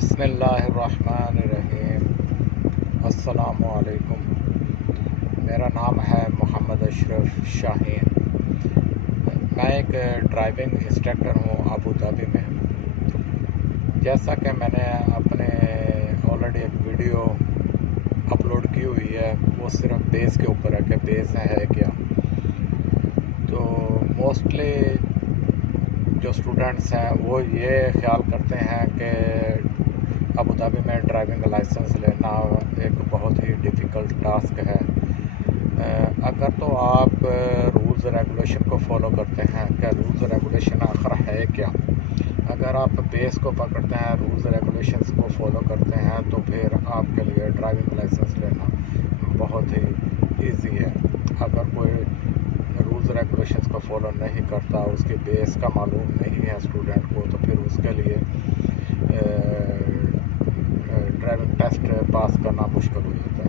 बिस्मिल्लाहिर्रहमानिर्रहीम। अस्सलामुअलैकुम। मेरा नाम है मोहम्मद अशरफ शाहीन। मैं एक ड्राइविंग इंस्ट्रक्टर हूँ अबू धाबी में। जैसा कि मैंने अपने ऑलरेडी एक वीडियो अपलोड की हुई है, वो सिर्फ बेस के ऊपर है कि बेस है क्या। तो मोस्टली जो स्टूडेंट्स हैं वो ये ख्याल करते हैं कि अबू धाबी में ड्राइविंग लाइसेंस लेना एक बहुत ही डिफ़िकल्ट टास्क है। अगर तो आप रूल्स रेगुलेशन को फॉलो करते हैं, क्या रूल्स रेगुलेशन आखिर है क्या, अगर आप बेस को पकड़ते हैं, रूल्स रेगुलेशंस को फॉलो करते हैं, तो फिर आपके लिए ड्राइविंग लाइसेंस लेना बहुत ही इजी है। अगर कोई रूल्स रेगुलेशंस को फॉलो नहीं करता, उसके बेस का मालूम नहीं है स्टूडेंट को, तो फिर उसके लिए ड्राइविंग टेस्ट पास करना मुश्किल हो जाता है।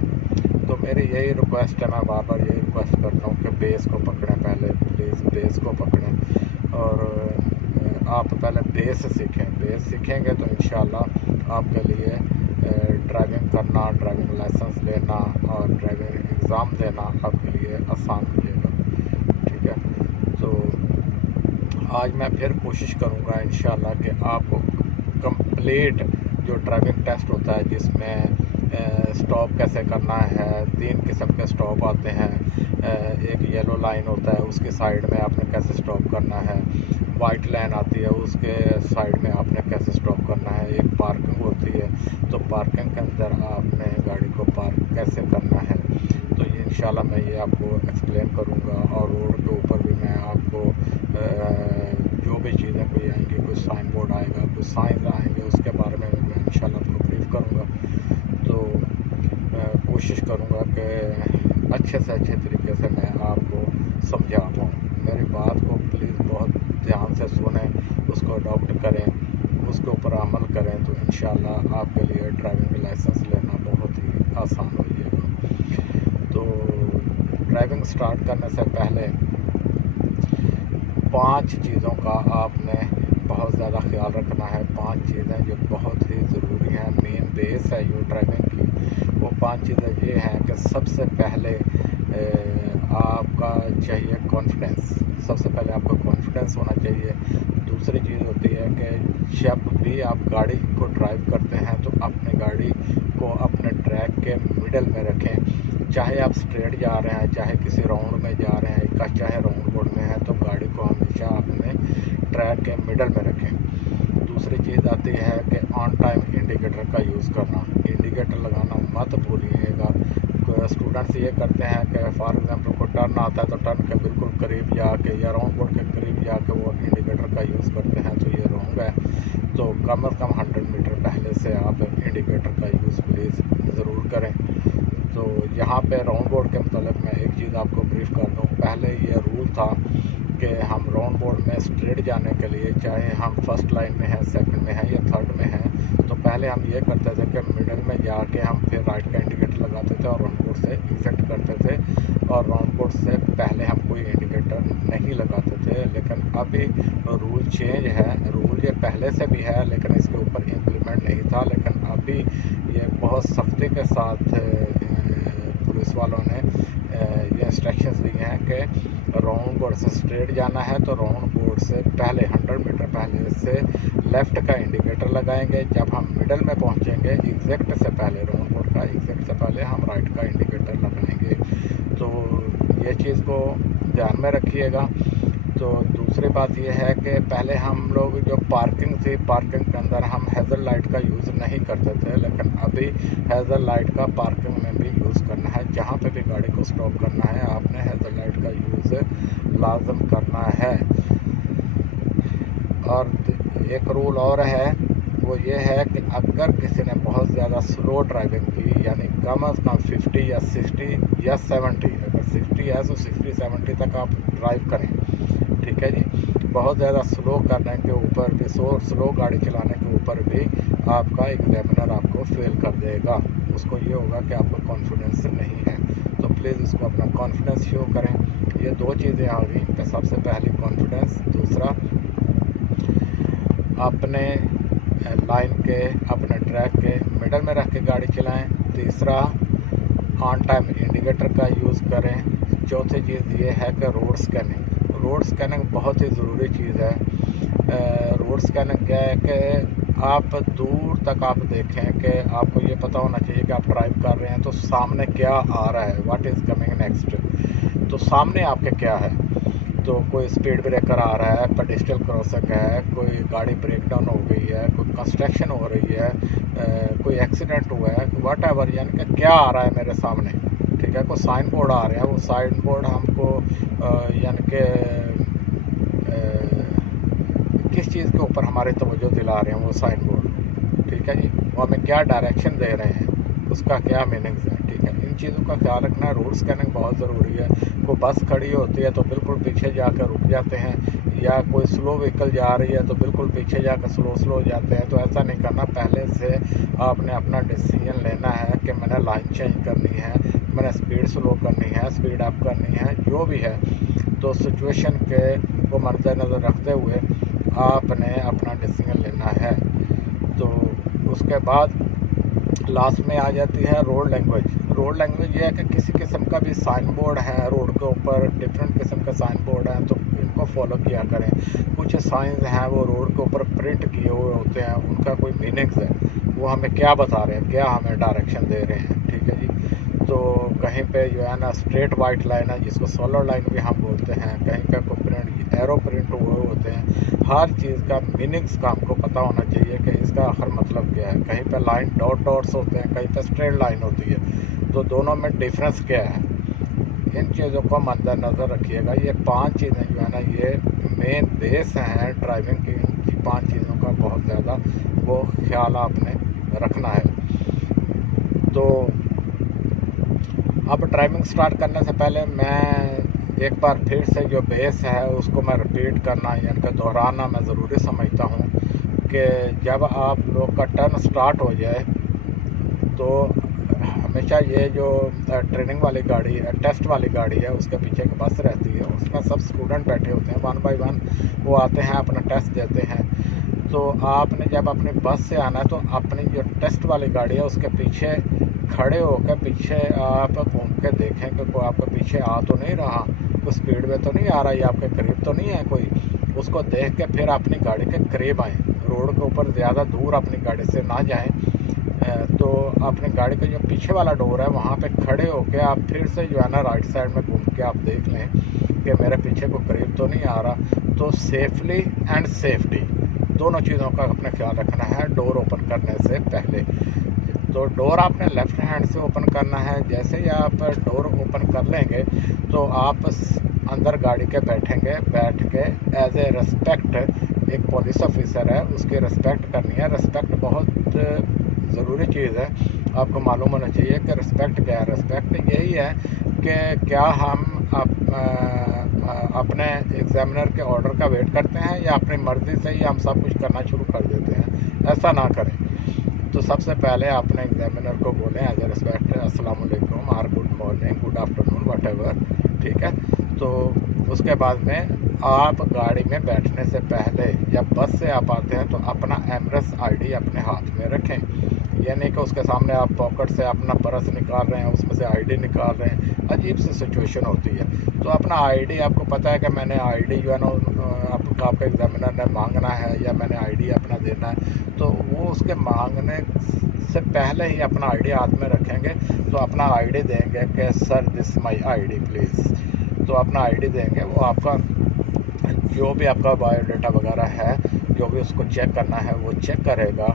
तो मेरी यही रिक्वेस्ट है, मैं बार बार यही रिक्वेस्ट करता हूँ कि बेस को पकड़ें, पहले प्लीज़ बेस को पकड़ें। और आप पहले बेस सीखें। बेस सीखेंगे तो इंशाल्लाह आपके लिए ड्राइविंग करना, ड्राइविंग लाइसेंस लेना और ड्राइविंग एग्ज़ाम देना आपके लिए आसान हो जाएगा। ठीक है, तो आज मैं फिर कोशिश करूँगा इंशाल्लाह कि आपको कंप्लीट जो ड्राइविंग टेस्ट होता है, जिसमें स्टॉप कैसे करना है, 3 किस्म के स्टॉप आते हैं। एक येलो लाइन होता है, उसके साइड में आपने कैसे स्टॉप करना है। वाइट लाइन आती है, उसके साइड में आपने कैसे स्टॉप करना है। एक पार्किंग होती है, तो पार्किंग के अंदर आपने गाड़ी को पार्क कैसे करना है। तो ये इंशाल्लाह मैं ये आपको एक्सप्लेन करूँगा। और रोड के ऊपर भी मैं आपको जो भी चीज़ें कोई आएंगी, कोई साइन बोर्ड आएगा, कोई साइन आएंगे, उसके बारे में मैं इंशाल्लाह आपको ब्रीफ करूँगा। तो कोशिश करूँगा कि अच्छे से अच्छे तरीके से मैं आपको समझा पाऊँ। मेरी बात को प्लीज़ बहुत ध्यान से सुनें, उसको अडॉप्ट करें, उसके ऊपर अमल करें, तो इंशाल्लाह आपके लिए ड्राइविंग लाइसेंस लेना बहुत ही आसान हो जाएगा। तो ड्राइविंग स्टार्ट करने से पहले 5 चीज़ों का आपने बहुत ज़्यादा ख्याल रखना है। 5 चीज़ें जो बहुत ही ज़रूरी हैं, मेन बेस है जो ड्राइविंग की। वो 5 चीज़ें ये हैं कि सबसे पहले आपका चाहिए कॉन्फिडेंस। सबसे पहले आपको कॉन्फिडेंस होना चाहिए। दूसरी चीज़ होती है कि जब भी आप गाड़ी को ड्राइव करते हैं तो अपनी गाड़ी को अपने ट्रैक के मिडल में रखें। चाहे आप स्ट्रेट जा रहे हैं, चाहे किसी राउंड में जा रहे हैं, चाहे राउंड बोर्ड में है, तो गाड़ी को हमेशा अपने ट्रैक के मिडल में रखें। दूसरी चीज़ आती है कि ऑन टाइम इंडिकेटर का यूज़ करना। इंडिकेटर लगाना मत भूलिएगा। स्टूडेंट्स ये करते हैं कि फॉर एग्जांपल को टर्न आता है तो टर्न के बिल्कुल करीब जाके या राउंड बोर्ड के करीब जाके वो इंडिकेटर का यूज़ करते हैं, तो ये रॉन्ग है। तो कम से कम 100 मीटर पहले से आप इंडिकेटर का यूज़ प्लीज़ ज़रूर करें। तो यहाँ पे राउंड बोर्ड के मतलब मैं एक चीज़ आपको ब्रीफ कर दूँ। पहले ये रूल था कि हम राउंड बोर्ड में स्ट्रेट जाने के लिए, चाहे हम फर्स्ट लाइन में हैं, सेकंड में हैं या थर्ड में हैं, तो पहले हम ये करते थे कि मिडल में जाके हम फिर राइट का इंडिकेटर लगाते थे और राउंड बोर्ड से एग्जिट करते थे, और राउंड बोर्ड से पहले हम कोई इंडिकेटर नहीं लगाते थे। लेकिन अभी रूल चेंज है। रूल ये पहले से भी है, लेकिन इसके ऊपर इम्प्लीमेंट नहीं था। लेकिन अभी ये बहुत सख्ती के साथ पुलिस वालों ने ये इंस्ट्रक्शंस दी हैं कि राउंड बोर्ड से स्ट्रेट जाना है तो राउंड बोर्ड से पहले 100 मीटर पहले से लेफ़्ट का इंडिकेटर लगाएंगे। जब हम मिडल में पहुंचेंगे, एग्जैक्ट से पहले, राउंड बोर्ड का एग्जैक्ट से पहले हम राइट का इंडिकेटर लगाएंगे। तो ये चीज़ को ध्यान में रखिएगा। तो दूसरी बात यह है कि पहले हम लोग जो पार्किंग थी, पार्किंग के अंदर हम हेज़र लाइट का यूज़ नहीं करते थे, लेकिन अभी हेज़र लाइट का पार्किंग में भी यूज़ करना है। जहाँ पे भी गाड़ी को स्टॉप करना है, आपने हेज़र लाइट का यूज़ लाजम करना है। और एक रूल और है, वो ये है कि अगर किसी ने बहुत ज़्यादा स्लो ड्राइविंग की, यानी कम अज़ कम 50 या 60 या 70, अगर 60 है तो 60-70 तक आप ड्राइव करें। ठीक है जी। बहुत ज़्यादा स्लो करने के ऊपर भी, स्लो गाड़ी चलाने के ऊपर भी आपका एग्जामिनर आपको फेल कर देगा। उसको ये होगा कि आपका कॉन्फिडेंस नहीं है। तो प्लीज़ उसको अपना कॉन्फिडेंस शो करें। ये 2 चीज़ें आ गई कि सबसे पहले कॉन्फिडेंस, दूसरा अपने लाइन के अपने ट्रैक के मिडल में रख के गाड़ी चलाएं। तीसरा, ऑन टाइम इंडिकेटर का यूज़ करें। चौथी चीज़ ये है कि रोड स्कैनिंग। रोड स्कैनिंग बहुत ही ज़रूरी चीज़ है। रोड स्कैनिंग क्या है कि आप दूर तक आप देखें कि आपको ये पता होना चाहिए कि आप ड्राइव कर रहे हैं तो सामने क्या आ रहा है, व्हाट इज़ कमिंग नेक्स्ट। तो सामने आपके क्या है, तो कोई स्पीड ब्रेकर आ रहा है, पेडेस्ट्रियल क्रॉसिंग है, कोई गाड़ी ब्रेक डाउन हो गई है, कोई कंस्ट्रक्शन हो रही है, कोई एक्सीडेंट हुआ है, वट एवर, यानी कि क्या आ रहा है मेरे सामने, ठीक है। कोई साइन बोर्ड आ रहा है, वो साइन बोर्ड हमको यानी कि किस चीज़ के ऊपर हमारे तवज्जो दिला रहे हैं वो साइन बोर्ड, ठीक है जी। वो हमें क्या डायरेक्शन दे रहे हैं, उसका क्या मीनिंग्स है, ठीक है। इन चीज़ों का ख्याल रखना है। रोड स्कैनिंग बहुत ज़रूरी है। कोई बस खड़ी होती है तो बिल्कुल पीछे जाकर रुक जाते हैं, या कोई स्लो व्हीकल जा रही है तो बिल्कुल पीछे जाकर स्लो हो जाते हैं। तो ऐसा नहीं करना। पहले से आपने अपना डिसीजन लेना है कि मैंने लाइन चेंज करनी है, मैंने स्पीड स्लो करनी है, स्पीड अप करनी है, जो भी है। तो सिचुएशन के को मद्देनज़र रखते हुए आपने अपना डिसीजन लेना है। तो उसके बाद लास्ट में आ जाती है रोड लैंग्वेज। रोड लैंग्वेज ये है कि किसी किस्म का भी साइन बोर्ड है रोड के ऊपर, डिफरेंट किस्म का साइन बोर्ड है, तो इनको फॉलो किया करें। कुछ साइंस हैं वो रोड के ऊपर प्रिंट किए हुए होते हैं, उनका कोई मीनिंग्स है, वो हमें क्या बता रहे हैं, क्या हमें डायरेक्शन दे रहे हैं, ठीक है जी। तो कहीं पे जो है ना स्ट्रेट वाइट लाइन है जिसको सोलर लाइन भी हम बोलते हैं, कहीं पे कोई प्रिंट एरो प्रिंट हुए होते हैं। हर चीज़ का मीनिंग्स का हमको पता होना चाहिए कि इसका आखिर मतलब क्या है। कहीं पे लाइन डॉट्स होते हैं, कहीं पे स्ट्रेट लाइन होती है, तो दोनों में डिफरेंस क्या है, इन चीज़ों को मद्देनज़र रखिएगा। ये 5 चीज़ें जो है ना ये मेन बेस हैं ड्राइविंग की। इन 5 चीज़ों का बहुत ज़्यादा वो ख्याल आपने रखना है। तो अब ड्राइविंग स्टार्ट करने से पहले मैं एक बार फिर से जो बेस है उसको मैं रिपीट करना यानी कि दोहराना मैं ज़रूरी समझता हूँ कि जब आप लोग का टर्न स्टार्ट हो जाए तो हमेशा ये जो ट्रेनिंग वाली गाड़ी है, टेस्ट वाली गाड़ी है, उसके पीछे एक बस रहती है, उसमें सब स्टूडेंट बैठे होते हैं, 1 बाय 1 वो आते हैं, अपना टेस्ट देते हैं। तो आपने जब अपनी बस से आना है तो अपनी जो टेस्ट वाली गाड़ी है उसके पीछे खड़े होकर पीछे आप घूम के देखें कि कोई आपके पीछे आ तो नहीं रहा, कोई स्पीड में तो नहीं आ रहा, या आपके करीब तो नहीं है कोई। उसको देख के फिर अपनी गाड़ी के करीब आएँ, रोड के ऊपर ज़्यादा दूर अपनी गाड़ी से ना जाएं। तो अपनी गाड़ी का जो पीछे वाला डोर है वहाँ पे खड़े होकर आप फिर से जो है ना राइट साइड में घूम के आप देख लें कि मेरे पीछे को करीब तो नहीं आ रहा। तो सेफली एंड सेफ्टी दोनों चीज़ों का अपने ख्याल रखना है डोर ओपन करने से पहले। तो डोर आपने लेफ़्ट हैंड से ओपन करना है। जैसे ही आप डोर ओपन कर लेंगे तो आप अंदर गाड़ी के बैठेंगे, बैठ के एज ए रिस्पेक्ट, एक पुलिस ऑफिसर है उसकी रिस्पेक्ट करनी है। रिस्पेक्ट बहुत ज़रूरी चीज़ है, आपको मालूम होना चाहिए कि रिस्पेक्ट क्या है। रिस्पेक्ट यही है कि क्या हम अपने एग्ज़ामिनर के ऑर्डर का वेट करते हैं या अपनी मर्ज़ी से ही हम सब कुछ करना शुरू कर देते हैं, ऐसा ना करें। तो सबसे पहले आपने एग्ज़ामिनर को बोलें एज ए रिस्पेक्ट, अस्सलाम वालेकुम और good morning, good afternoon, what ever, ठीक है। तो उसके बाद में आप गाड़ी में बैठने से पहले जब बस से आप आते हैं तो अपना एमरेस आईडी अपने हाथ में रखें। यह नहीं कि उसके सामने आप पॉकेट से अपना पर्स निकाल रहे हैं, उसमें से आईडी निकाल रहे हैं, अजीब सी सिचुएशन होती है। तो अपना आईडी, आपको पता है कि मैंने आईडी जो है ना आपका एग्ज़ामिनर ने मांगना है या मैंने आईडी अपना देना है, तो वो उसके मांगने से पहले ही अपना आईडी हाथ में रखेंगे। तो अपना आईडी देंगे कि sir this my ID please, तो अपना आईडी देंगे। वो आपका जो भी आपका बायोडाटा वगैरह है, जो भी उसको चेक करना है वो चेक करेगा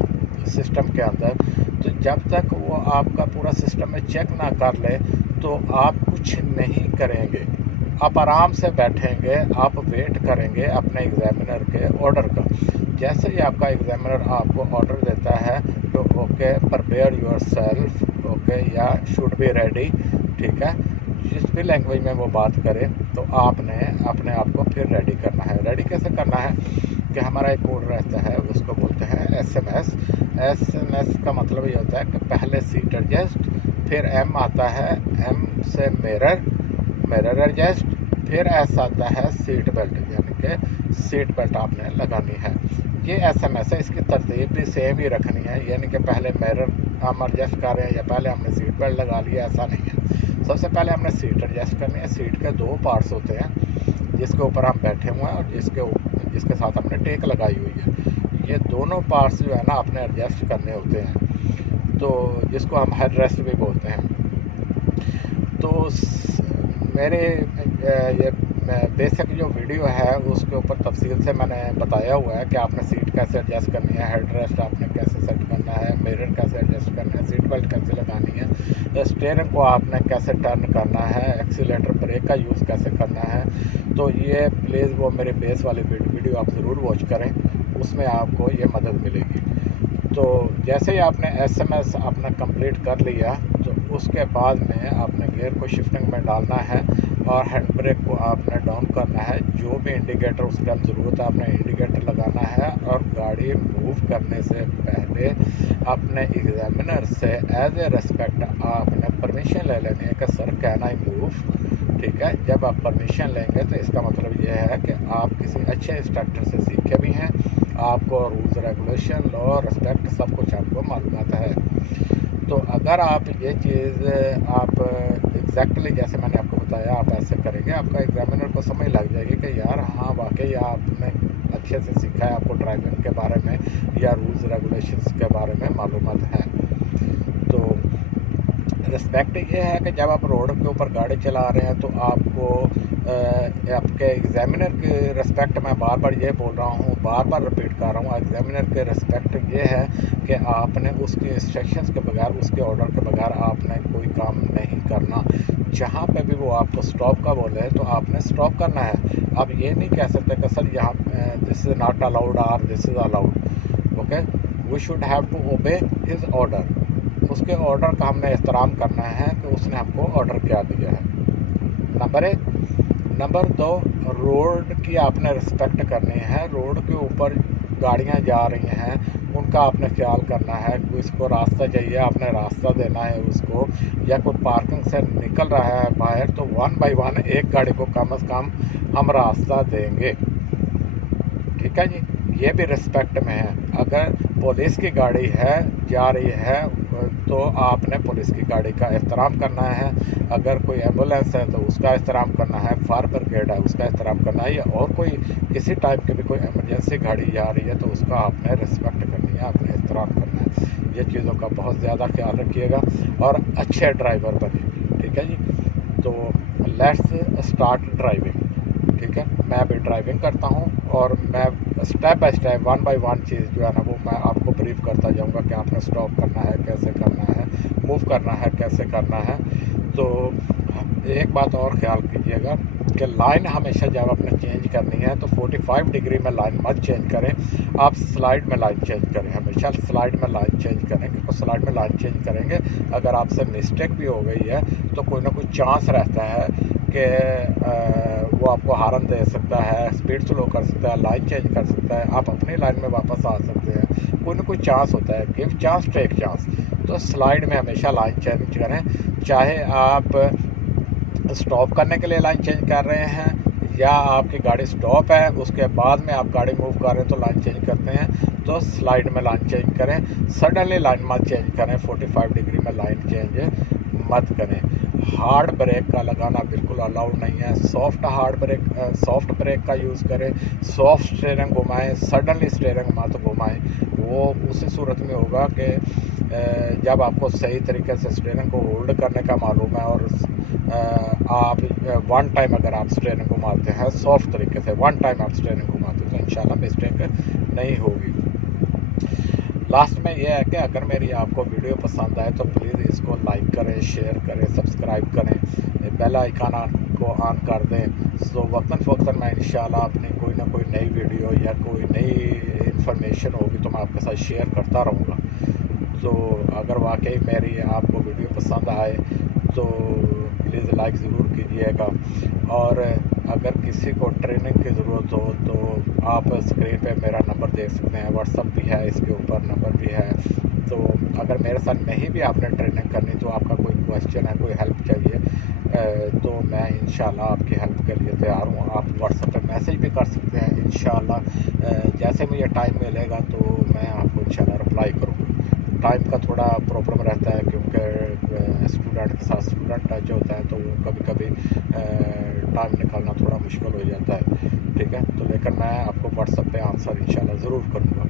सिस्टम के अंदर। तो जब तक वो आपका पूरा सिस्टम में चेक ना कर ले तो आप कुछ नहीं करेंगे, आप आराम से बैठेंगे, आप वेट करेंगे अपने एग्ज़ामिनर के ऑर्डर का। जैसे ही आपका एग्ज़ामिनर आपको ऑर्डर देता है तो okay prepare your self, okay या शुड बी रेडी, ठीक है, जिस भी लैंग्वेज में वो बात करे तो आपने अपने आप को फिर रेडी करना है। रेडी कैसे करना है कि हमारा एक कोड रहता है, उसको बोलते हैं SMS। SMS का मतलब ये होता है कि पहले सीट एडजस्ट, फिर M आता है, M से मिरर एडजस्ट, फिर S आता है सीट बेल्ट, यानी कि सीट बेल्ट आपने लगानी है। ये SMS है, इसकी तरतीब भी सेम ही रखनी है, यानी कि पहले मिरर हम एडजस्ट कर रहे हैं या पहले हमने सीट बेल्ट लगा लिया, ऐसा नहीं है। सबसे पहले हमने सीट एडजस्ट करनी है। सीट के दो पार्ट्स होते हैं, जिसके ऊपर हम बैठे हुए हैं और जिसके साथ हमने टेक लगाई हुई है। ये दोनों पार्ट्स जो है ना आपने एडजस्ट करने होते हैं, तो जिसको हम हेड रेस्ट भी बोलते हैं। तो मेरे ये बेसिक जो वीडियो है उसके ऊपर तफसील से मैंने बताया हुआ है कि आपने सीट कैसे एडजस्ट करनी है, हेड रेस्ट आपने कैसे सेट करना है, मिरर कैसे एडजस्ट करना है, सीट बेल्ट कैसे लगानी है, स्टीयरिंग को आपने कैसे टर्न करना है, एक्सीलेटर ब्रेक का यूज़ कैसे करना है। तो ये प्लीज़ वो मेरे बेस वाली वीडियो आप ज़रूर वॉच करें, उसमें आपको ये मदद मिलेगी। तो जैसे ही आपने SMS अपना कंप्लीट कर लिया तो उसके बाद में आपने गियर को शिफ्टिंग में डालना है और हैंड ब्रेक को आपने डाउन करना है। जो भी इंडिकेटर उस टाइम ज़रूरत है आपने इंडिकेटर लगाना है, और गाड़ी मूव करने से पहले अपने एग्जामिनर से एज ए रिस्पेक्ट आपने परमिशन ले लेनी है कि सर कैन आई मूव। ठीक है, जब आप परमिशन लेंगे तो इसका मतलब ये है कि आप किसी अच्छे इंस्ट्रक्टर से सीखे भी हैं, आपको रूल्स रेगुलेशन लॉ रिस्पेक्ट सब कुछ आपको मालूमात है। तो अगर आप ये चीज़ आप एग्जैक्टली जैसे मैंने आपको बताया आप ऐसे करेंगे, आपका एग्जामिनर को समझ लग जाएगी कि यार हाँ वाकई आपने अच्छे से सीखा है, आपको ड्राइविंग के बारे में या रूल्स रेगुलेशंस के बारे में मालूमात है। तो रिस्पेक्ट ये है कि जब आप रोड के ऊपर गाड़ी चला रहे हैं तो आपको आपके एग्जामिनर की रिस्पेक्ट, मैं बार बार ये बोल रहा हूँ, बार बार रिपीट कर रहा हूँ, एग्जामिनर के रिस्पेक्ट ये है कि आपने उसके इंस्ट्रक्शंस के बगैर, उसके ऑर्डर के बगैर आपने कोई काम नहीं करना। जहाँ पे भी वो आपको स्टॉप का बोले तो आपने स्टॉप करना है। आप ये नहीं कह सकते कि सर यहाँ दिस इज़ नॉट अलाउड और this is allowed. Okay, we should have to obey his order. उसके ऑर्डर का हमने एहतराम करना है कि उसने हमको ऑर्डर क्या दिया है, नंबर 1। नंबर 2, रोड की आपने रिस्पेक्ट करनी है। रोड के ऊपर गाड़ियां जा रही हैं, उनका आपने ख्याल करना है। कोई इसको रास्ता चाहिए, आपने रास्ता देना है उसको, या कोई पार्किंग से निकल रहा है बाहर तो 1 बाय 1 एक गाड़ी को कम से कम हम रास्ता देंगे। ठीक है जी, ये भी रिस्पेक्ट में है। अगर पुलिस की गाड़ी है जा रही है तो आपने पुलिस की गाड़ी का एहतराम करना है। अगर कोई एम्बुलेंस है तो उसका एहतराम करना है, फायर ब्रिगेड है उसका एहतराम करना है, या और कोई किसी टाइप की भी कोई इमरजेंसी गाड़ी जा रही है तो उसका आपने रिस्पेक्ट करनी है, आपने एहतराम करना है। ये चीज़ों का बहुत ज़्यादा ख्याल रखिएगा और अच्छे ड्राइवर बने। ठीक है जी, तो लेट्स स्टार्ट ड्राइविंग। ठीक है, मैं भी ड्राइविंग करता हूँ और मैं स्टेप बाय स्टेप 1 बाय 1 चीज़ जो है ना वो मैं आपको ब्रीफ करता जाऊँगा कि आपने स्टॉप करना है कैसे करना है, मूव करना है कैसे करना है। तो एक बात और ख्याल कीजिएगा कि लाइन हमेशा जब आपने चेंज करनी है तो 45 डिग्री में लाइन मत चेंज करें, आप स्लाइड में लाइन चेंज करें। हमेशा स्लाइड में लाइन चेंज करें, क्योंकि स्लाइड में लाइन चेंज करेंगे अगर आपसे मिस्टेक भी हो गई है तो कोई ना कोई चांस रहता है कि वो आपको हारन दे सकता है, स्पीड स्लो कर सकता है, लाइन चेंज कर सकता है, आप अपनी लाइन में वापस आ सकते हैं। कोई ना कोई चांस होता है, गिव चांस टेक चांस। तो स्लाइड में हमेशा लाइन चेंज करें, चाहे आप स्टॉप करने के लिए लाइन चेंज कर रहे हैं या आपकी गाड़ी स्टॉप है उसके बाद में आप गाड़ी मूव कर रहे हैं तो लाइन चेंज करते हैं, तो स्लाइड में लाइन चेंज करें। सडनली लाइन मत चेंज करें, 45 डिग्री में लाइन चेंज मत करें। हार्ड ब्रेक का लगाना बिल्कुल अलाउड नहीं है। सॉफ्ट ब्रेक का यूज़ करें, सॉफ्ट स्टीयरिंग घुमाएं, सडनली स्टीयरिंग मत घुमाएं। वो उसी सूरत में होगा कि जब आपको सही तरीके से स्टीयरिंग को होल्ड करने का मालूम है और आप 1 टाइम अगर आप स्टीयरिंग घुमाते हैं सॉफ्ट तरीके से, 1 टाइम आप स्टीयरिंग घुमाते हैं तो इंशाल्लाह मिस्टेक नहीं होगी। लास्ट में ये है कि अगर मेरी आपको वीडियो पसंद आए तो प्लीज़ इसको लाइक करें, शेयर करें, सब्सक्राइब करें, बेल आइकन को ऑन कर दें। सो वक्तन फ़वक्तन मैं इंशाल्लाह अपनी कोई ना कोई नई वीडियो या कोई नई इन्फॉर्मेशन होगी तो मैं आपके साथ शेयर करता रहूँगा। तो अगर वाकई मेरी आपको वीडियो पसंद आए तो प्लीज़ लाइक ज़रूर कीजिएगा, और अगर किसी को ट्रेनिंग की ज़रूरत हो तो आप स्क्रीन पे मेरा नंबर देख सकते हैं, व्हाट्सअप भी है, इसके ऊपर नंबर भी है। तो अगर मेरे साथ नहीं भी आपने ट्रेनिंग करनी तो आपका कोई क्वेश्चन है, कोई हेल्प चाहिए तो मैं इंशाल्लाह आपकी हेल्प के लिए तैयार हूँ। आप व्हाट्सएप पे मैसेज भी कर सकते हैं इंशाल्लाह। जैसे मुझे टाइम मिलेगा तो मैं आपको इंशाल्लाह रिप्लाई करूँगा। टाइम का थोड़ा प्रॉब्लम रहता है क्योंकि स्टूडेंट के साथ स्टूडेंट टच होता है, तो कभी कभी टाइम निकालना थोड़ा मुश्किल हो जाता है। ठीक है, तो लेकिन मैं आपको व्हाट्सएप पे आंसर इंशाल्लाह ज़रूर करूँगा।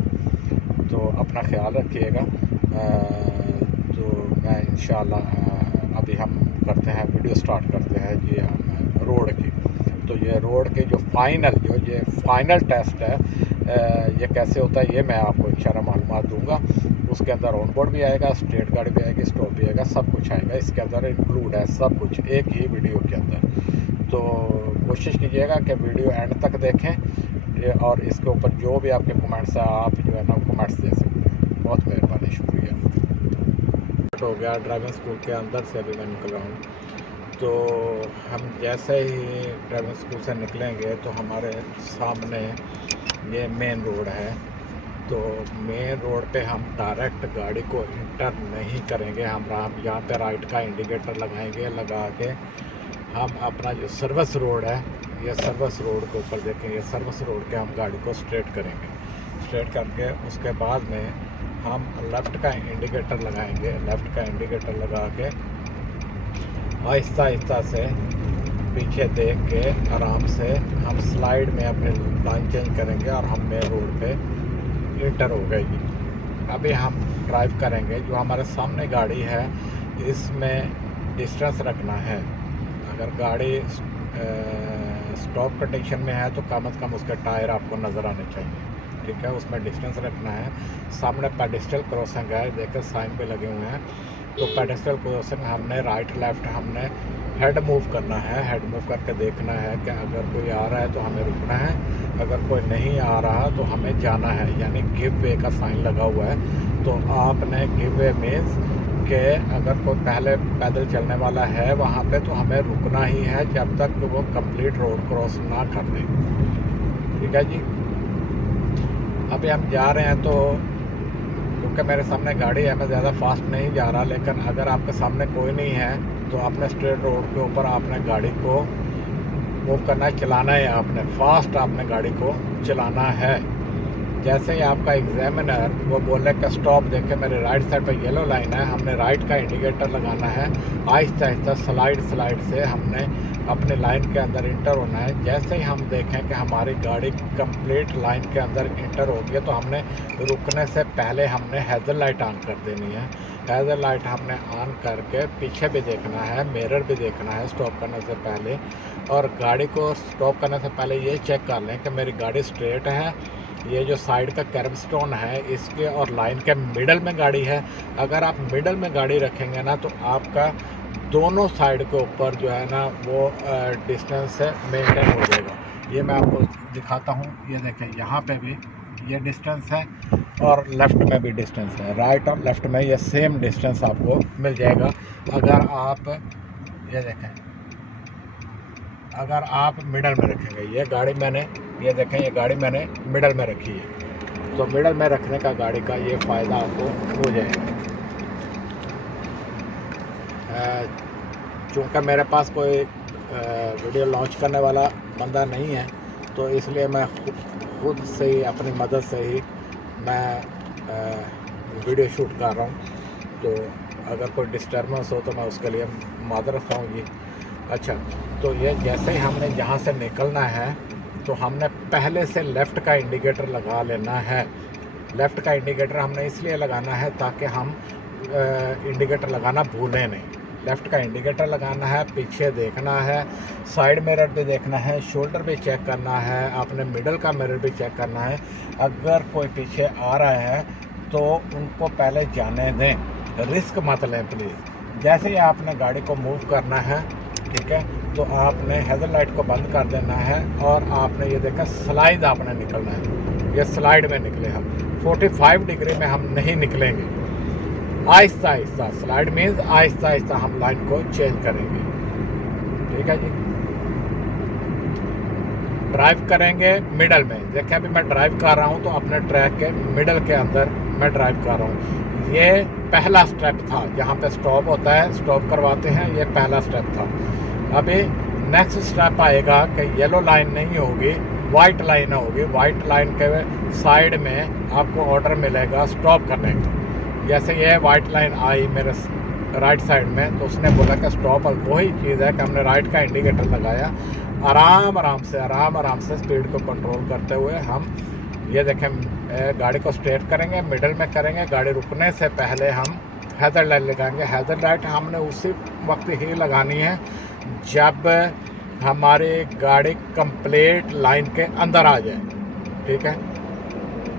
तो अपना ख्याल रखिएगा। तो मैं इंशाल्लाह अभी हम करते हैं, वीडियो स्टार्ट करते हैं जी हम रोड की। तो ये रोड के जो फाइनल टेस्ट है ये कैसे होता है ये मैं आपको इंशाल्लाह मालूमात दूंगा। उसके अंदर ऑन बोर्ड भी आएगा, स्ट्रेट गाड़ी भी आएगी, स्टॉप भी आएगा, सब कुछ आएगा इसके अंदर इंक्लूड है, सब कुछ एक ही वीडियो के अंदर। तो कोशिश कीजिएगा कि वीडियो एंड तक देखें और इसके ऊपर जो भी आपके कमेंट्स हैं आप जो है ना कमेंट्स दे सकते हैं। बहुत मेहरबानी, शुक्रिया। हो गया ड्राइविंग स्कूल के अंदर से अभी मैं निकल रहा हूँ। तो हम जैसे ही ड्राइविंग स्कूल से निकलेंगे तो हमारे सामने ये मेन रोड है। तो मेन रोड पे हम डायरेक्ट गाड़ी को इंटर नहीं करेंगे। हम यहाँ पे राइट का इंडिकेटर लगाएंगे, लगा के हम अपना जो सर्विस रोड है, ये सर्विस रोड के ऊपर देखेंगे, सर्विस रोड के हम गाड़ी को स्ट्रेट करेंगे। स्ट्रेट करके उसके बाद में हम लेफ़्ट का इंडिकेटर लगाएंगे। लेफ़्ट का इंडिकेटर लगा के आहिस्ता आहिस्ता से पीछे देख के आराम से हम स्लाइड में अपने लाइन चेंज करेंगे और हम मेन रोड पे इंटर हो गई। अभी हम ड्राइव करेंगे। जो हमारे सामने गाड़ी है इसमें डिस्टेंस रखना है। अगर गाड़ी स्टॉप कंडीशन में है तो कम से कम उसके टायर आपको नज़र आने चाहिए। ठीक है, उसमें डिस्टेंस रखना है। सामने पेडेस्ट्रियल क्रॉसिंग है, देखकर साइन पे लगे हुए हैं। तो पेडेस्ट्रियल क्रॉसिंग हमने राइट लेफ़्ट हमने हेड मूव करना है। हेड मूव करके देखना है कि अगर कोई आ रहा है तो हमें रुकना है, अगर कोई नहीं आ रहा तो हमें जाना है, यानी गिव वे का साइन लगा हुआ है। तो आपने गिव वे मीन्स कि अगर कोई पहले पैदल चलने वाला है वहाँ पे तो हमें रुकना ही है जब तक वो कंप्लीट रोड क्रॉस ना कर दे। ठीक है जी। अभी हम जा रहे हैं तो क्योंकि मेरे सामने गाड़ी है मैं ज़्यादा फास्ट नहीं जा रहा, लेकिन अगर आपके सामने कोई नहीं है तो आपने स्ट्रेट रोड के ऊपर आपने गाड़ी को मूव करना है, चलाना है। आपने फास्ट आपने गाड़ी को चलाना है। जैसे ही आपका एग्जामिनर वो बोले कि स्टॉप, देखे मेरे राइट साइड पे येलो लाइन है, हमने राइट का इंडिकेटर लगाना है। आहिस्ता आहिस्ता स्लाइड से हमने अपने लाइन के अंदर इंटर होना है। जैसे ही हम देखें कि हमारी गाड़ी कंप्लीट लाइन के अंदर इंटर हो गई तो हमने रुकने से पहले हमने हेज़र लाइट ऑन कर देनी है। हेज़र लाइट हमने ऑन करके पीछे भी देखना है, मिरर भी देखना है स्टॉप करने से पहले। और गाड़ी को स्टॉप करने से पहले ये चेक कर लें कि मेरी गाड़ी स्ट्रेट है। ये जो साइड का कर्ब स्टोन है इसके और लाइन के मिडल में गाड़ी है। अगर आप मिडल में गाड़ी रखेंगे ना तो आपका दोनों साइड के ऊपर जो है ना वो डिस्टेंस मेंटेन हो जाएगा। ये मैं आपको दिखाता हूँ। ये देखें यहाँ पे भी ये डिस्टेंस है और लेफ़्ट में भी डिस्टेंस है। राइट और लेफ़्ट में ये सेम डिस्टेंस आपको मिल जाएगा। अगर आप ये देखें, अगर आप मिडल में रखेंगे, ये गाड़ी मैंने ये देखें ये गाड़ी मैंने मिडल में रखी है, तो मिडल में रखने का गाड़ी का ये फ़ायदा आपको हो जाएगा। चूँकि मेरे पास कोई वीडियो लॉन्च करने वाला बंदा नहीं है तो इसलिए मैं खुद से ही अपनी मदद से ही मैं वीडियो शूट कर रहा हूँ। तो अगर कोई डिस्टर्बेंस हो तो मैं उसके लिए माजरत खाऊँगी। अच्छा, तो ये जैसे ही हमने यहाँ से निकलना है तो हमने पहले से लेफ़्ट का इंडिकेटर लगा लेना है। लेफ़्ट का इंडिकेटर हमने इसलिए लगाना है ताकि हम इंडिकेटर लगाना भूलें नहीं। लेफ़्ट का इंडिकेटर लगाना है, पीछे देखना है, साइड मिरर भी देखना है, शोल्डर भी चेक करना है, आपने मिडल का मिरर भी चेक करना है। अगर कोई पीछे आ रहा है तो उनको पहले जाने दें, रिस्क मत लें प्लीज़। जैसे ही आपने गाड़ी को मूव करना है, ठीक है, तो आपने हेज़र लाइट को बंद कर देना है और आपने ये देखा स्लाइड आपने निकलना है। ये स्लाइड में निकले हम 45 डिग्री में हम नहीं निकलेंगे। आहिस्ता आहिस्ता स्लाइड मीन्स आहिस्ता आहिस्ता हम लाइन को चेंज करेंगे। ठीक है जी। ड्राइव करेंगे मिडल में। देखिए अभी मैं ड्राइव कर रहा हूँ तो अपने ट्रैक के मिडल के अंदर मैं ड्राइव कर रहा हूँ। ये पहला स्टेप था, जहाँ पे स्टॉप होता है, स्टॉप करवाते हैं, ये पहला स्टेप था। अभी नेक्स्ट स्टेप आएगा कि येलो लाइन नहीं होगी, वाइट लाइन होगी। वाइट लाइन के साइड में आपको ऑर्डर मिलेगा स्टॉप करने का। जैसे ये वाइट लाइन आई मेरे राइट साइड में, तो उसने बोला कि स्टॉप। वही चीज़ है कि हमने राइट का इंडिकेटर लगाया, आराम से स्पीड को कंट्रोल करते हुए हम ये देखें गाड़ी को स्ट्रेट करेंगे, मिडल में करेंगे। गाड़ी रुकने से पहले हम हैज़र लाइट लगाएंगे। हैज़र लाइट हमने उसी वक्त ही लगानी है जब हमारी गाड़ी कंप्लीट लाइन के अंदर आ जाए, ठीक है।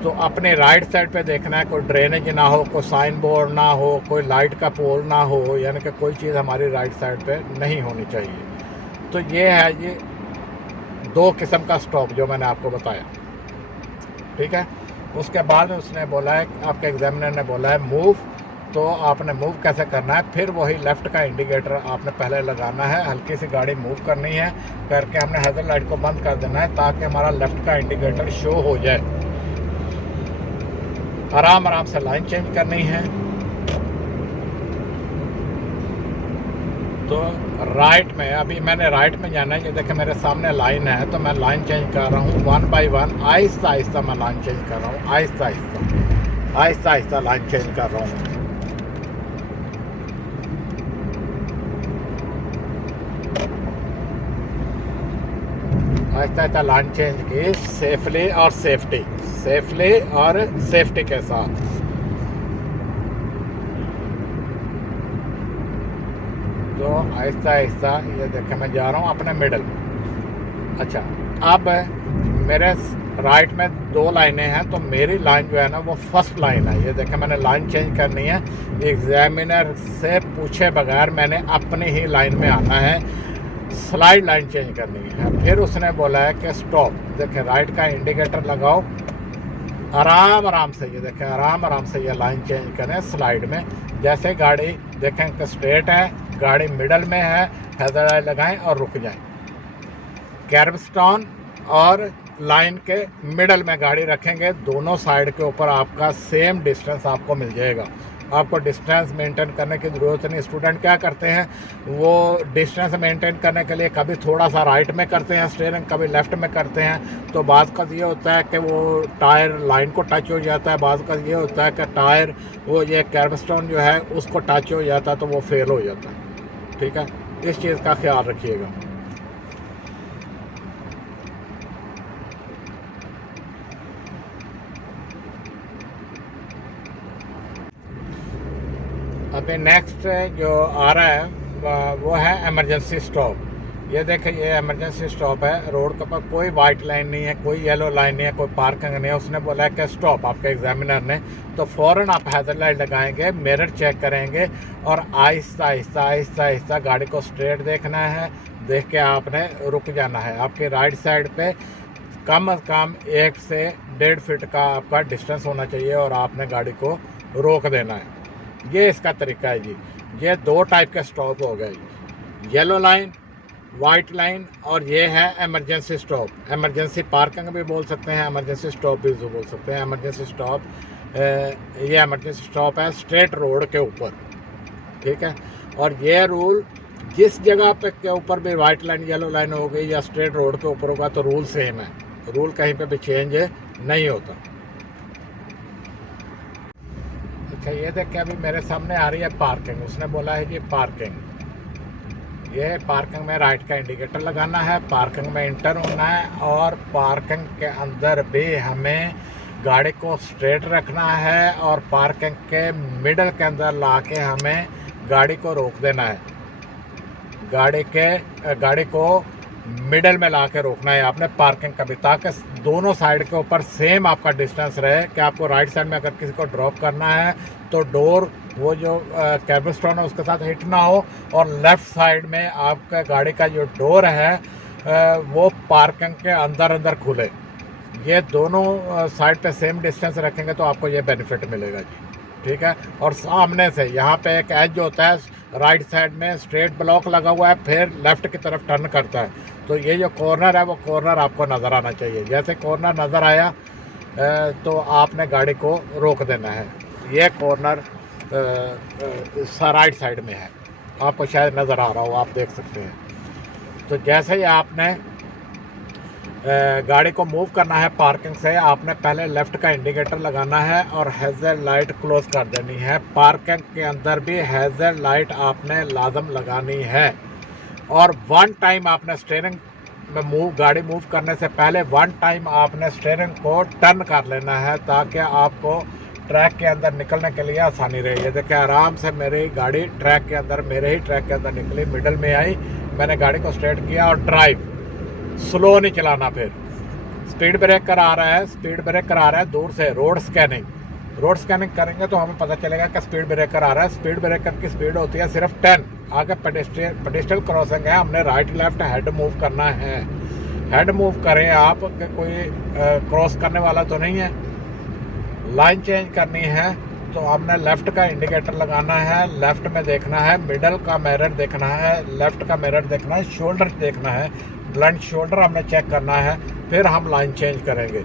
तो अपने राइट साइड पे देखना है, कोई ड्रेनेज ना हो, कोई साइन बोर्ड ना हो, कोई लाइट का पोल ना हो, यानी कि कोई चीज़ हमारी राइट साइड पे नहीं होनी चाहिए। तो ये है ये दो किस्म का स्टॉप जो मैंने आपको बताया, ठीक है। उसके बाद उसने बोला है, आपके एग्जामिनर ने बोला है मूव, तो आपने मूव कैसे करना है। फिर वही लेफ़्ट का इंडिकेटर आपने पहले लगाना है, हल्की सी गाड़ी मूव करनी है, करके हमने हैज़र लाइट को बंद कर देना है ताकि हमारा लेफ़्ट का इंडिकेटर शो हो जाए। आराम से लाइन चेंज करनी है। तो राइट में, अभी मैंने राइट में जाना है। ये देखें मेरे सामने लाइन है, तो मैं लाइन चेंज कर रहा हूँ 1 बाय 1, आहिस्ता मैं लाइन चेंज कर रहा हूँ, आहिस्ता लाइन चेंज कर रहा हूँ। आहिस्ता लाइन चेंज की, सेफली और सेफ्टी के साथ। तो आहिस्ता ये देखें मैं जा रहा हूँ अपने मिडल। अच्छा, अब मेरे राइट में 2 लाइनें हैं, तो मेरी लाइन जो है ना वो फर्स्ट लाइन है। ये देखें मैंने लाइन चेंज करनी है, एग्जामिनर से पूछे बगैर मैंने अपनी ही लाइन में आना है, स्लाइड लाइन चेंज करनी है। फिर उसने बोला है कि स्टॉप। देखें राइट का इंडिकेटर लगाओ, आराम से, ये देखें आराम से ये लाइन चेंज करें स्लाइड में। जैसे गाड़ी देखें कि स्ट्रेट है, गाड़ी मिडल में है, हैज़र लाइट लगाएं और रुक जाएं। कैर्बस्टोन और लाइन के मिडल में गाड़ी रखेंगे, दोनों साइड के ऊपर आपका सेम डिस्टेंस आपको मिल जाएगा। आपको डिस्टेंस मेंटेन करने की ज़रूरत नहीं। स्टूडेंट क्या करते हैं, वो डिस्टेंस मेंटेन करने के लिए कभी थोड़ा सा राइट में करते हैं स्टीयरिंग, कभी लेफ़्ट में करते हैं। तो बाज़ का ये होता है कि वो टायर लाइन को टच हो जाता है, बाज़ का ये होता है कि टायर वो ये कैर्बस्टोन जो है उसको टच हो जाता है, तो वो फेल हो जाता है, ठीक है। इस चीज़ का ख्याल रखिएगा। अभी नेक्स्ट जो आ रहा है वो है इमरजेंसी स्टॉप। ये देखिए ये इमरजेंसी स्टॉप है। रोड के ऊपर कोई वाइट लाइन नहीं है, कोई येलो लाइन नहीं है, कोई पार्किंग नहीं है। उसने बोला है कि स्टॉप आपके एग्जामिनर ने, तो फ़ौरन आप हैज़र लाइट लगाएंगे, मिरर चेक करेंगे और आहिस्ता गाड़ी को स्ट्रेट देखना है। देख के आपने रुक जाना है। आपके राइट साइड पे कम अज़ कम 1 से 1.5 फीट का आपका डिस्टेंस होना चाहिए और आपने गाड़ी को रोक देना है। ये इसका तरीका है जी। ये 2 टाइप के स्टॉप हो गए, येलो लाइन, वाइट लाइन, और ये है इमरजेंसी स्टॉप। इमरजेंसी पार्किंग भी बोल सकते हैं, इमरजेंसी स्टॉप भी बोल सकते हैं। इमरजेंसी स्टॉप ये इमरजेंसी स्टॉप है स्ट्रेट रोड के ऊपर, ठीक है। और ये रूल जिस जगह पे के ऊपर भी वाइट लाइन येलो लाइन हो गई या स्ट्रेट रोड के ऊपर होगा तो रूल सेम है, रूल कहीं पे भी चेंज नहीं होता। अच्छा, ये देख के अभी मेरे सामने आ रही है पार्किंग। उसने बोला है जी पार्किंग। ये पार्किंग में राइट का इंडिकेटर लगाना है, पार्किंग में इंटर होना है और पार्किंग के अंदर भी हमें गाड़ी को स्ट्रेट रखना है और पार्किंग के मिडल के अंदर लाके हमें गाड़ी को रोक देना है। गाड़ी को मिडल में लाके रोकना है आपने पार्किंग का भी, ताकि दोनों साइड के ऊपर सेम आपका डिस्टेंस रहे। कि आपको राइट साइड में अगर किसी को ड्रॉप करना है तो डोर वो जो कैर्बस्टोन है उसके साथ हिट ना हो, और लेफ़्ट साइड में आपका गाड़ी का जो डोर है वो पार्किंग के अंदर खुले। ये दोनों साइड पे सेम डिस्टेंस रखेंगे तो आपको ये बेनिफिट मिलेगा जी, ठीक है। और सामने से यहाँ पे एक एज होता है राइट साइड में, स्ट्रेट ब्लॉक लगा हुआ है, फिर लेफ़्ट की तरफ टर्न करता है। तो ये जो कॉर्नर है वो कॉर्नर आपको नज़र आना चाहिए। जैसे कॉर्नर नज़र आया तो आपने गाड़ी को रोक देना है। ये कॉर्नर राइट साइड में है, आपको शायद नज़र आ रहा हो, आप देख सकते हैं। तो जैसे ही आपने गाड़ी को मूव करना है पार्किंग से, आपने पहले लेफ़्ट का इंडिकेटर लगाना है और हैज़र्ड लाइट क्लोज कर देनी है। पार्किंग के अंदर भी हैज़र्ड लाइट आपने लाजम लगानी है। और वन टाइम आपने स्टीयरिंग में गाड़ी मूव करने से पहले वन टाइम आपने स्टीयरिंग को टर्न कर लेना है, ताकि आपको ट्रैक के अंदर निकलने के लिए आसानी रही। ये देखिए आराम से मेरी गाड़ी ट्रैक के अंदर, मेरे ही ट्रैक के अंदर निकली, मिडल में आई, मैंने गाड़ी को स्ट्रेट किया और ड्राइव, स्लो नहीं चलाना। फिर स्पीड ब्रेकर आ रहा है, स्पीड ब्रेकर आ रहा है दूर से, रोड स्कैनिंग करेंगे तो हमें पता चलेगा कि स्पीड ब्रेकर आ रहा है। स्पीड ब्रेकर की स्पीड होती है सिर्फ 10। आगे पेडेस्ट्रियल क्रॉसिंग है, हमने राइट लेफ्ट हेड मूव करना है। हेड मूव करें आप कि कोई क्रॉस करने वाला तो नहीं है। लाइन चेंज करनी है तो हमने लेफ़्ट का इंडिकेटर लगाना है, लेफ़्ट में देखना है, मिडल का मिरर देखना है, लेफ़्ट का मिरर देखना है, शोल्डर देखना है, ब्लंट शोल्डर हमने चेक करना है, फिर हम लाइन चेंज करेंगे।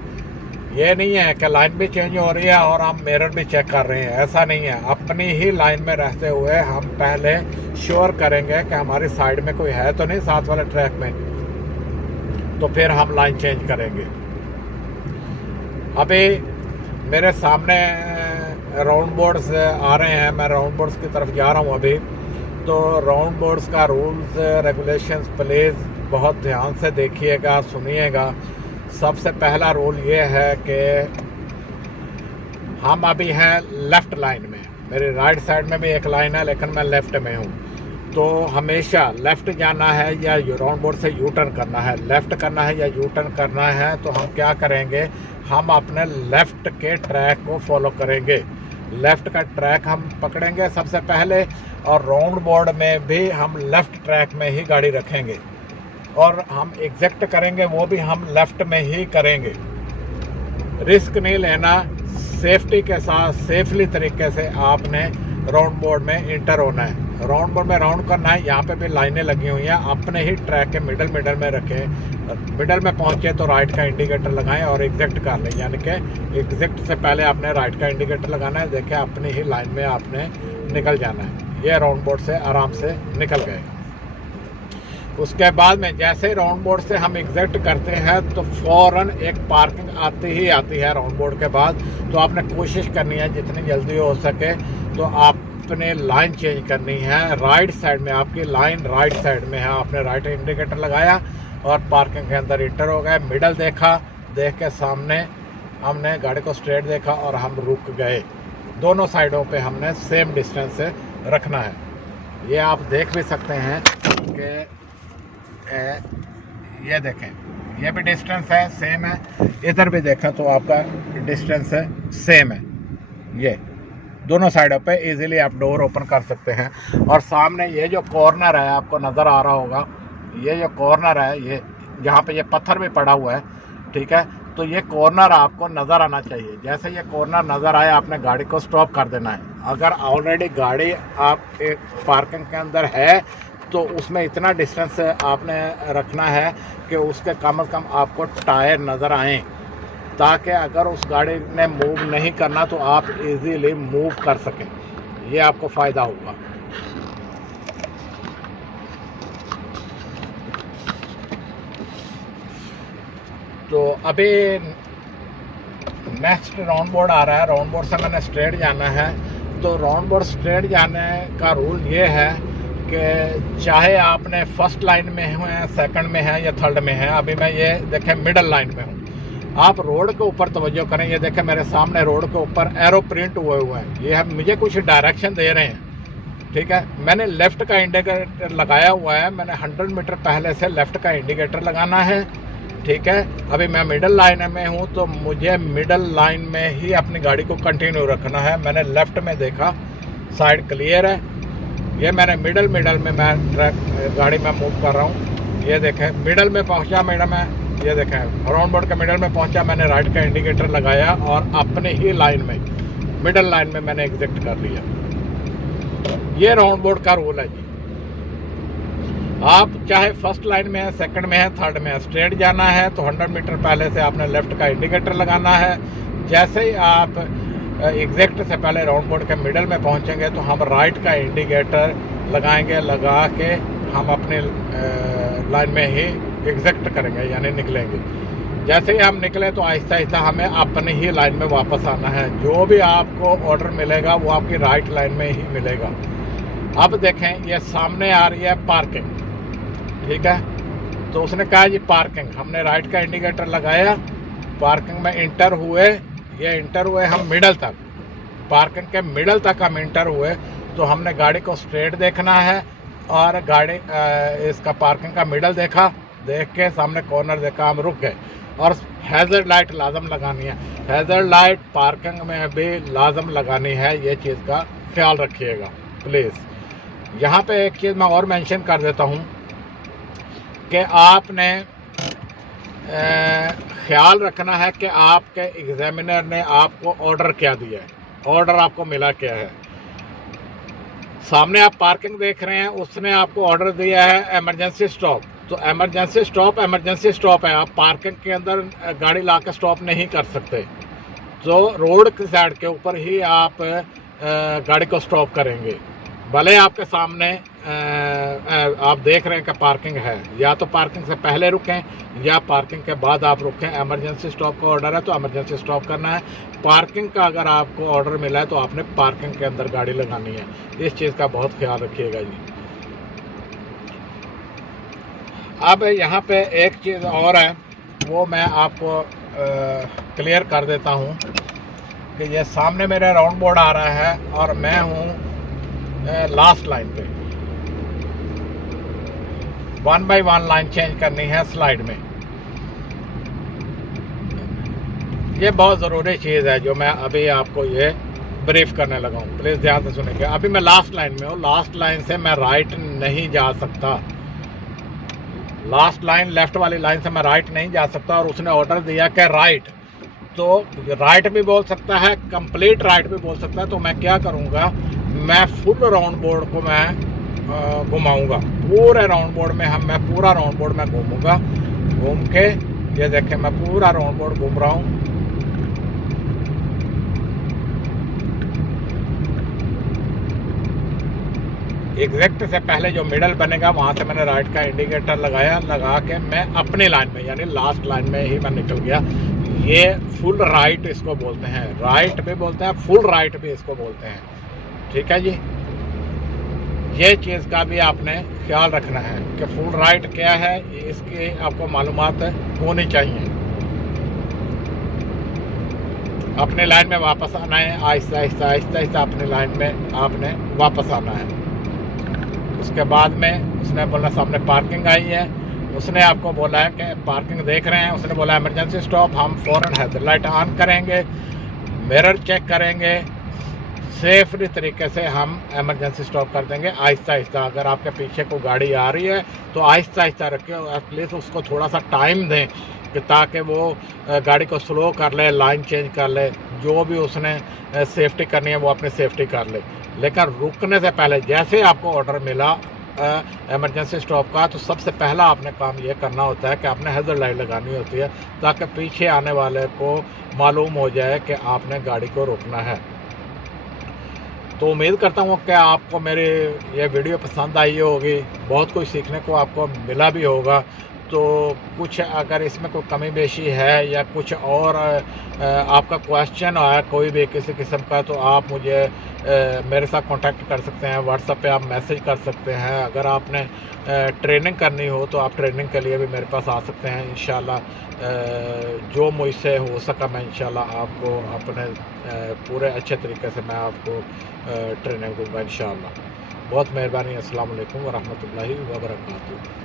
ये नहीं है कि लाइन भी चेंज हो रही है और हम मिरर भी चेक कर रहे हैं, ऐसा नहीं है। अपनी ही लाइन में रहते हुए हम पहले श्योर करेंगे कि हमारी साइड में कोई है तो नहीं साथ वाले ट्रैक में, तो फिर हम लाइन चेंज करेंगे। अभी मेरे सामने राउंड बोर्ड्स आ रहे हैं, मैं राउंड बोर्ड्स की तरफ जा रहा हूँ अभी। तो राउंड बोर्ड्स का रूल्स रेगुलेशंस प्लीज़ बहुत ध्यान से देखिएगा, सुनिएगा। सबसे पहला रूल ये है कि हम अभी हैं लेफ़्ट लाइन में, मेरी राइट साइड में भी एक लाइन है लेकिन मैं लेफ़्ट में हूँ। तो हमेशा लेफ़्ट जाना है या राउंड बोर्ड से यू टर्न करना है, लेफ़्ट करना है या यू टर्न करना है, तो हम क्या करेंगे, हम अपने लेफ़्ट के ट्रैक को फॉलो करेंगे। लेफ़्ट का ट्रैक हम पकड़ेंगे सबसे पहले, और राउंड बोर्ड में भी हम लेफ़्ट ट्रैक में ही गाड़ी रखेंगे और हम एग्जैक्ट करेंगे वो भी हम लेफ़्ट में ही करेंगे। रिस्क नहीं लेना, सेफ्टी के साथ सेफली तरीके से आपने राउंड बोर्ड में इंटर होना है। राउंड बोर्ड में राउंड करना है, यहाँ पे भी लाइनें लगी हुई हैं, अपने ही ट्रैक के मिडल में रखें। मिडल में पहुँचे तो राइट का इंडिकेटर लगाएं और एग्जैक्ट कर लें, यानी कि एग्जैक्ट से पहले आपने राइट का इंडिकेटर लगाना है। देखें अपनी ही लाइन में आपने निकल जाना है। ये राउंड बोर्ड से आराम से निकल गए। उसके बाद में जैसे राउंड बोर्ड से हम एग्जैक्ट करते हैं तो फ़ौरन एक पार्किंग आती है राउंड बोर्ड के बाद। तो आपने कोशिश करनी है जितनी जल्दी हो सके तो आपने लाइन चेंज करनी है। राइट साइड में आपकी लाइन राइट साइड में है, आपने राइट इंडिकेटर लगाया और पार्किंग के अंदर इंटर हो गए। मिडल देखा, देख के सामने हमने गाड़ी को स्ट्रेट देखा और हम रुक गए। दोनों साइडों पे हमने सेम डिस्टेंस से रखना है। ये आप देख भी सकते हैं कि ये देखें, ये भी डिस्टेंस है, सेम है। इधर भी देखा तो आपका डिस्टेंस है, सेम है। ये दोनों साइडों पे इजीली आप डोर ओपन कर सकते हैं। और सामने ये जो कॉर्नर है आपको नज़र आ रहा होगा, ये जो कॉर्नर है, ये जहाँ पे ये पत्थर भी पड़ा हुआ है, ठीक है, तो ये कॉर्नर आपको नज़र आना चाहिए। जैसे ये कॉर्नर नज़र आए आपने गाड़ी को स्टॉप कर देना है। अगर ऑलरेडी गाड़ी आप एक पार्किंग के अंदर है तो उसमें इतना डिस्टेंस आपने रखना है कि उसके कम से कम आपको टायर नज़र आएँ, ताकि अगर उस गाड़ी ने मूव नहीं करना तो आप इजीली मूव कर सकें। ये आपको फ़ायदा होगा। तो अभी नेक्स्ट राउंड बोर्ड आ रहा है। राउंड बोर्ड से मैंने स्ट्रेट जाना है। तो राउंड बोर्ड स्ट्रेट जाने का रूल ये है कि चाहे आपने फर्स्ट लाइन में हो, सेकंड में है या थर्ड में है। अभी मैं ये देखें मिडल लाइन में हूँ। आप रोड के ऊपर तवज्जो करें। ये देखें मेरे सामने रोड के ऊपर एरो प्रिंट हुए हुए हैं, ये हम मुझे कुछ डायरेक्शन दे रहे हैं, ठीक है। मैंने लेफ़्ट का इंडिकेटर लगाया हुआ है, मैंने 100 मीटर पहले से लेफ़्ट का इंडिकेटर लगाना है, ठीक है। अभी मैं मिडल लाइन में हूँ तो मुझे मिडल लाइन में ही अपनी गाड़ी को कंटिन्यू रखना है। मैंने लेफ़्ट में देखा, साइड क्लियर है। ये मैंने मिडल में मैं गाड़ी में मूव कर रहा हूँ। ये देखें मिडल में पहुँचा, ये देखें राउंड बोर्ड के मिडल में पहुँचा, मैंने राइट का इंडिकेटर लगाया और अपने ही लाइन में मिडल लाइन में मैंने एग्जैक्ट कर लिया। ये राउंड बोर्ड का रूल है जी। आप चाहे फर्स्ट लाइन में है, सेकंड में है, थर्ड में है, स्ट्रेट जाना है तो 100 मीटर पहले से आपने लेफ़्ट का इंडिकेटर लगाना है। जैसे ही आप एग्जैक्ट से पहले राउंड बोर्ड के मिडल में पहुंचेंगे तो हम राइट का इंडिकेटर लगाएंगे। लगा के हम अपने लाइन में ही एग्जैक्ट करेंगे, यानी निकलेंगे। जैसे ही हम निकले तो आहिस्ता आहिस्ता हमें अपनी ही लाइन में वापस आना है। जो भी आपको ऑर्डर मिलेगा वो आपकी राइट लाइन में ही मिलेगा। अब देखें, ये सामने आ रही है पार्किंग, ठीक है। तो उसने कहा जी पार्किंग, हमने राइट का इंडिकेटर लगाया, पार्किंग में इंटर हुए। ये इंटर हुए हम मिडल तक, पार्किंग के मिडल तक हम इंटर हुए। तो हमने गाड़ी को स्ट्रेट देखना है और गाड़ी इसका पार्किंग का मिडल देखा, देख के सामने कॉर्नर देखा, हम रुक गए। और हैज़र्ड लाइट लाजम लगानी है, हैज़र्ड लाइट पार्किंग में भी लाजम लगानी है। ये चीज़ का ख्याल रखिएगा प्लीज़। यहाँ पे एक चीज़ मैं और मेंशन कर देता हूँ कि आपने ख्याल रखना है कि आपके एग्जामिनर ने आपको ऑर्डर क्या दिया है, ऑर्डर आपको मिला क्या है। सामने आप पार्किंग देख रहे हैं, उसने आपको ऑर्डर दिया है इमरजेंसी स्टॉप। तो इमरजेंसी स्टॉप है। आप पार्किंग के अंदर गाड़ी ला के स्टॉप नहीं कर सकते। तो रोड की साइड के ऊपर ही आप गाड़ी को स्टॉप करेंगे। भले आपके सामने आप देख रहे हैं कि पार्किंग है, या तो पार्किंग से पहले रुकें या पार्किंग के बाद आप रुकें। इमरजेंसी स्टॉप का ऑर्डर है तो इमरजेंसी स्टॉप करना है। पार्किंग का अगर आपको ऑर्डर मिला है तो आपने पार्किंग के अंदर गाड़ी लगानी है। इस चीज़ का बहुत ख्याल रखिएगा जी। अब यहाँ पे एक चीज़ और है, वो मैं आपको क्लियर कर देता हूँ कि ये सामने मेरा राउंड बोर्ड आ रहा है और मैं हूँ लास्ट लाइन पे। 1 बाय 1 लाइन चेंज करनी है स्लाइड में। ये बहुत ज़रूरी चीज़ है जो मैं अभी आपको ये ब्रीफ करने लगा हूँ, प्लीज़ ध्यान से सुनिए। अभी मैं लास्ट लाइन में हूँ, लास्ट लाइन से मैं राइट नहीं जा सकता। लास्ट लाइन, लेफ्ट वाली लाइन से मैं राइट नहीं जा सकता। और उसने ऑर्डर दिया कि राइट, तो राइट भी बोल सकता है, कंप्लीट राइट भी बोल सकता है। तो मैं क्या करूँगा, मैं फुल राउंड बोर्ड को मैं घुमाऊँगा। पूरे राउंड बोर्ड में मैं पूरा राउंड बोर्ड में घूमूँगा। घूम के ये देखें, मैं पूरा राउंड बोर्ड घूम रहा हूँ। एग्जैक्ट से पहले जो मिडल बनेगा वहाँ से मैंने राइट का इंडिकेटर लगाया, लगा के मैं अपनी लाइन में यानी लास्ट लाइन में ही मैं निकल गया। ये फुल राइट इसको बोलते हैं, राइट भी बोलते हैं, फुल राइट भी इसको बोलते हैं, ठीक है जी। ये चीज़ का भी आपने ख्याल रखना है कि फुल राइट क्या है, इसकी आपको मालूमात होनी चाहिए। अपनी लाइन में वापस आना है, आहिस्ता आहिस्ता आहिस्ता आहिस्ता अपनी लाइन में आपने वापस आना है। उसके बाद में उसने बोला सामने पार्किंग आई है, उसने आपको बोला है कि पार्किंग देख रहे हैं, उसने बोला इमरजेंसी स्टॉप। हम फ़ौरन हैज़र्ड लाइट ऑन करेंगे, मिरर चेक करेंगे, सेफली तरीके से हम इमरजेंसी स्टॉप कर देंगे आहिस्ता आहिस्ता। अगर आपके पीछे कोई गाड़ी आ रही है तो आहिस्ता आहिस्ता रखें, एटलीस्ट उसको थोड़ा सा टाइम दें कि ताकि वो गाड़ी को स्लो कर ले, लाइन चेंज कर ले, जो भी उसने सेफ्टी करनी है वो अपनी सेफ्टी कर ले। लेकिन रुकने से पहले जैसे आपको ऑर्डर मिला इमरजेंसी स्टॉप का, तो सबसे पहला आपने काम ये करना होता है कि आपने हैज़र्ड लाइट लगानी होती है ताकि पीछे आने वाले को मालूम हो जाए कि आपने गाड़ी को रोकना है। तो उम्मीद करता हूँ कि आपको मेरी ये वीडियो पसंद आई होगी, बहुत कुछ सीखने को आपको मिला भी होगा। तो कुछ अगर इसमें कोई कमी बेशी है या कुछ और आपका क्वेश्चन है कोई भी किसी किस्म का, तो आप मुझे मेरे साथ कांटेक्ट कर सकते हैं। व्हाट्सएप पे आप मैसेज कर सकते हैं। अगर आपने ट्रेनिंग करनी हो तो आप ट्रेनिंग के लिए भी मेरे पास आ सकते हैं। इंशाल्लाह जो मुझसे हो सका मैं इंशाल्लाह आपको अपने पूरे अच्छे तरीके से मैं आपको ट्रेनिंग दूँगा इंशाल्लाह। बहुत मेहरबानी। अस्सलाम वालेकुम व रहमतुल्लाहि व बरकातहू।